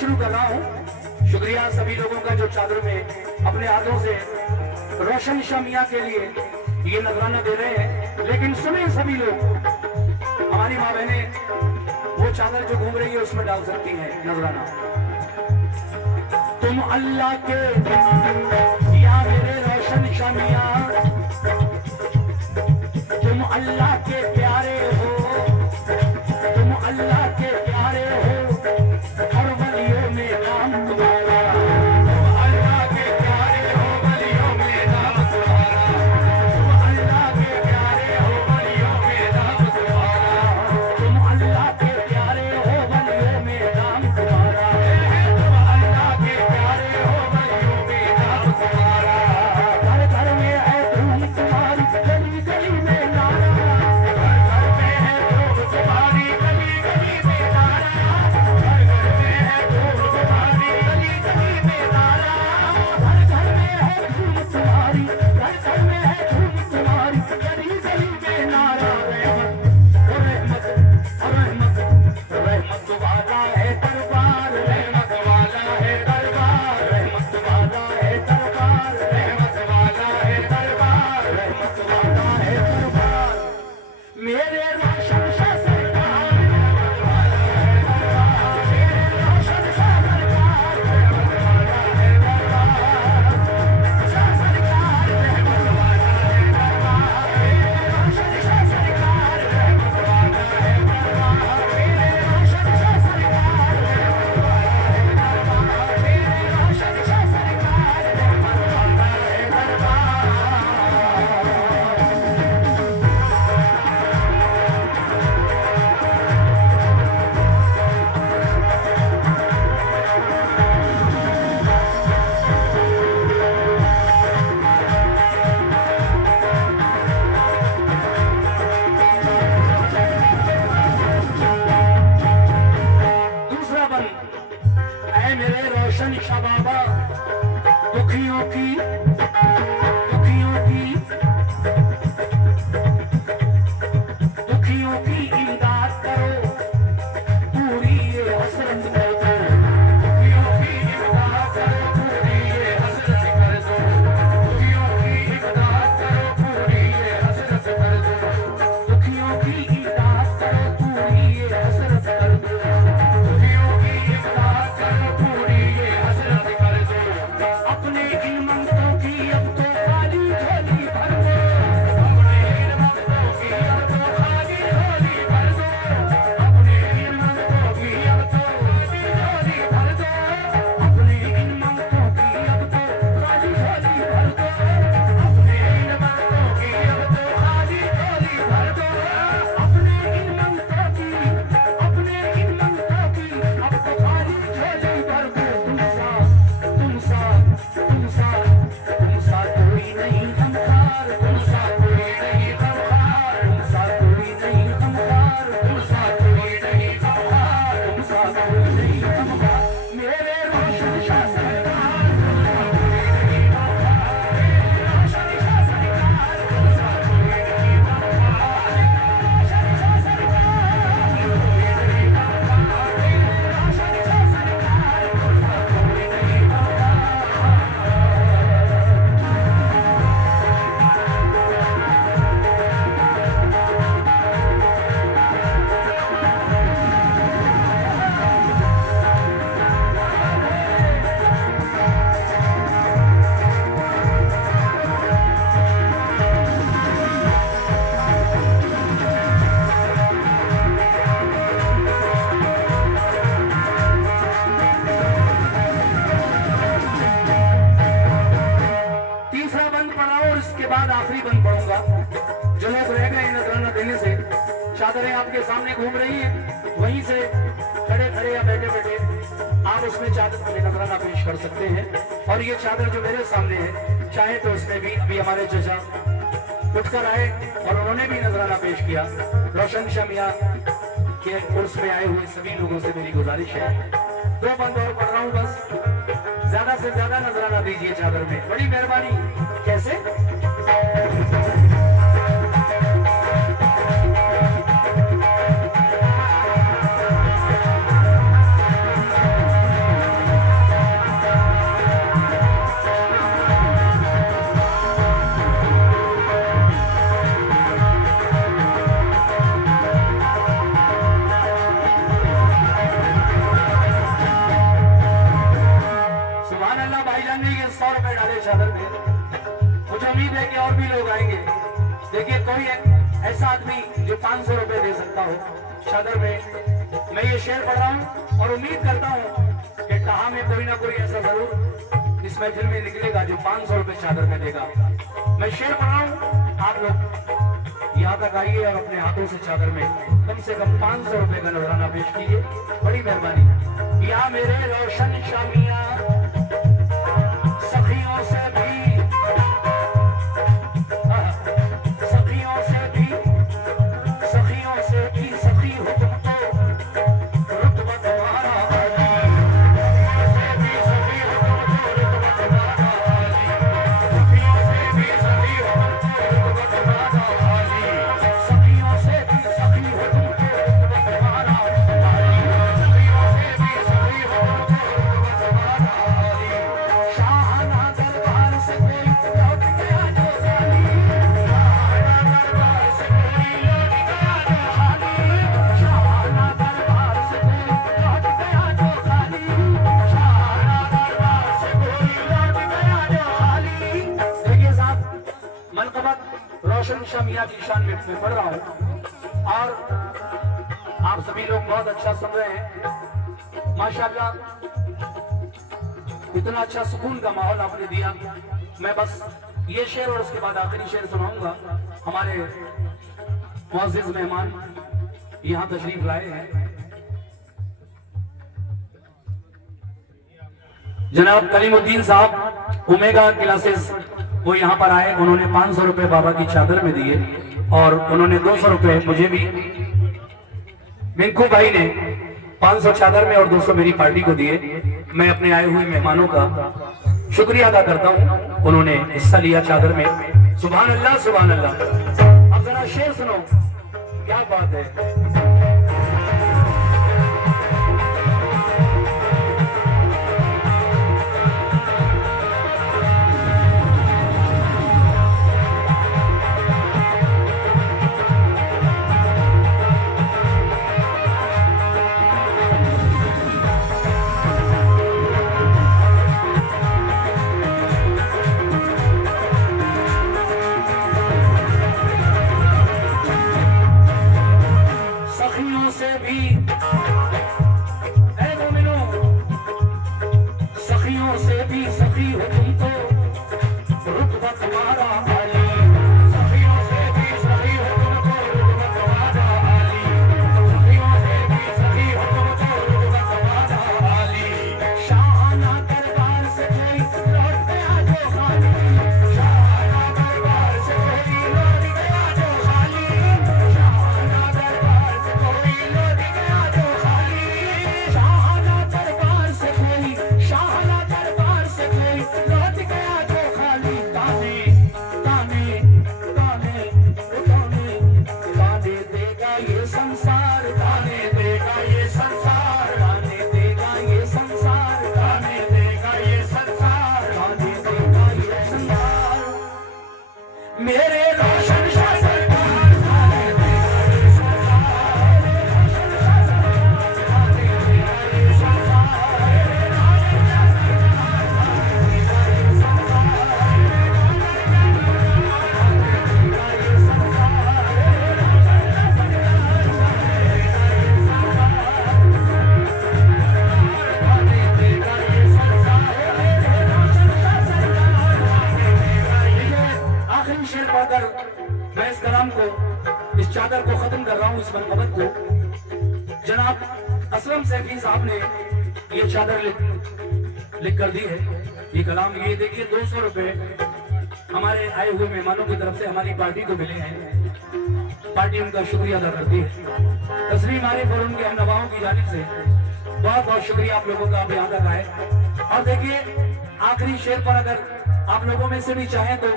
शुरू कर रहा हूँ। शुक्रिया सभी लोगों का जो चादर में अपने हाथों से रोशन शमिया के लिए ये नजराना दे रहे हैं। लेकिन सुने सभी लोग, हमारी माँ बहनें वो चादर जो घूम रही है उसमें डाल सकती है नजराना। तुम अल्लाह के या मेरे रोशन शमिया, तुम अल्लाह के प्यारे हो, तुम अल्लाह के प्यारे हो, और वलियों में नाम तुम्हारा, तुम अल्लाह के प्यारे हो, वलियों में नाम तुम्हारा, तुम अल्लाह के प्यारे हो, वलियों में नाम तुम्हारा, तुम अल्लाह के प्यारे हो, वलियों में नाम तुम्हारा, तुम अल्लाह के प्यारे हो, वलियों में नाम तुम्हारा। घर घर में है धूम तुम्हारी, गली गली में नारा, घर घर में है धूम तुम्हारी, गली गली में नारा, घर घर में है धूम तुम्हारी, गली गली में नारा, घर घर में है धूम तुम्हारी, घर घर में है धूम तुम्हारी, गली गली में नारा। रहमत रहमत रहमत वाला है दरबार, रहमत वाला है दरबार, रहमत वाला है दरबार, रहमत वाला है दरबार, रहमत वाला है दरबार। मेरे रोशन शाह सरकार, रहमत वाला है दरबार, मेरे रोशन शाह सरकार, रहमत वाला है दरबार, शाह सरकार, रहमत वाला है दरबार, मेरे रोशन शाह सरकार, रहमत वाला है दरबार, मेरे रोशन शाह सरकार, रहमत वाला है दरबार, मेरे रोशन शाह सरकार, रहमत वाला है दरबार। दूसरा बन, ऐ मेरे रोशन शाह बाबा, दुखियों की दुखियों की इमदाद करो, पूरी ये हसरत कर दो, दुखियों की इमदाद करो, पूरी ये हसरत कर दो, दुखियों की इमदाद करो, पूरी ये हसरत कर दो, दुखियों की इमदाद करो, पूरी ये हसरत कर दो, दुखियों की इमदाद करो, पूरी ये हसरत कर दो। अपने इन मंगतों बाद आखिरी बंद पढ़ूंगा। जो लोग रह गए नजराना देने से, चादरें आपके सामने घूम रही हैं, वहीं से खड़े खड़े या बैठे बैठे आप उसमें चादर में नजराना पेश कर सकते हैं। और ये चादर जो मेरे सामने है, चाहे तो इसमें भी अभी हमारे चचा उठकर आए और उन्होंने भी नजराना पेश किया। रोशन शाह मियां के उर्स में आए हुए सभी लोगों से मेरी गुजारिश है, 2 बंद और पढ़ रहा हूँ बस, ज्यादा से ज्यादा नजराना दीजिए चादर में, बड़ी मेहरबानी। कैसे? चादर में मुझे उम्मीद है कि और भी लोग आएंगे। देखिए, कोई ऐसा आदमी जो 500 रुपए दे सकता हो चादर में। मैं ये शेर पढ़ रहा हूँ और उम्मीद करता हूँ कि कहा में कोई ना कोई ऐसा जरूर इस महफिल में निकलेगा जो 500 रुपए चादर में देगा। मैं शेर पढ़ रहा हूँ, आप लोग यहाँ तक आइए और अपने हाथों से चादर में कम से कम 500 रुपए का नजराना पेश कीजिए, बड़ी मेहरबानी। या मेरे रोशन शाह मियां सखियों से भी सखी हो तुम तो रुतबा तुम्हारा आली, से भी सखी हो तुम तो रुतबा तुम्हारा आली, सखियों से भी सखी हो तुम तो रुतबा तुम्हारा आली, सखियों से भी सखी हो तुम तो रुतबा तुम्हारा आली, सखियों से भी सखी हो तुम तो रुतबा तुम्हारा आली। शाहना दरबार से कोई लौट गया जो खाली, शाहना दरबार से कोई लौट गया जो खाली, शाहना दरबार से कोई लौट गया जो खाली, शाहना दरबार से कोई लौट गया जो खाली। देखिए साहब, मनक़बत रोशन शाह मियां की शान में पढ़ रहा हूँ और आप सभी लोग बहुत अच्छा सुन रहे हैं माशाअल्लाह। इतना अच्छा सुकून का माहौल आपने दिया। मैं बस ये शेर और उसके बाद आखिरी शेर सुनाऊंगा। हमारे मुअज़्ज़िज़ मेहमान यहाँ तशरीफ लाए हैं, जनाब कलीमुद्दीन साहब ओमेगा क्लासेस, वो यहाँ पर आए। उन्होंने 500 रुपए बाबा की चादर में दिए और उन्होंने 200 रुपए मुझे भी, मिंकू भाई ने 500 चादर में और 200 मेरी पार्टी को दिए। मैं अपने आए हुए मेहमानों का शुक्रिया अदा करता हूँ, उन्होंने हिस्सा लिया चादर में। सुभान अल्लाह सुभान अल्लाह। अब जरा शेर सुनो, क्या बात है। पढ़कर मैं इस कलाम को, इस चादर को खत्म कर रहा हूँ, इस मनकबत को। जनाब असलम सैफी साहब ने ये चादर लिख कर दी है। ये कलाम, ये देखिए 200 रुपए हमारे आए हुए मेहमानों की तरफ से हमारी पार्टी को मिले हैं। पार्टी उनका शुक्रिया अदा करती है। तस्लीम आरिफ और उनके हम नवाओं की जानिब से बहुत बहुत शुक्रिया आप लोगों का, आप यहाँ तक आए। और देखिए आखिरी शेर पर अगर आप लोगों में से भी चाहें तो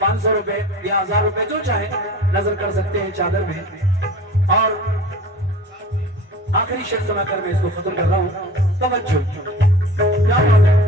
500 रुपए या 1000 रुपए जो चाहे नजर कर सकते हैं चादर में। और आखिरी शेर सुनाकर मैं इसको खत्म कर रहा हूँ। तवज्जो, क्या बात है।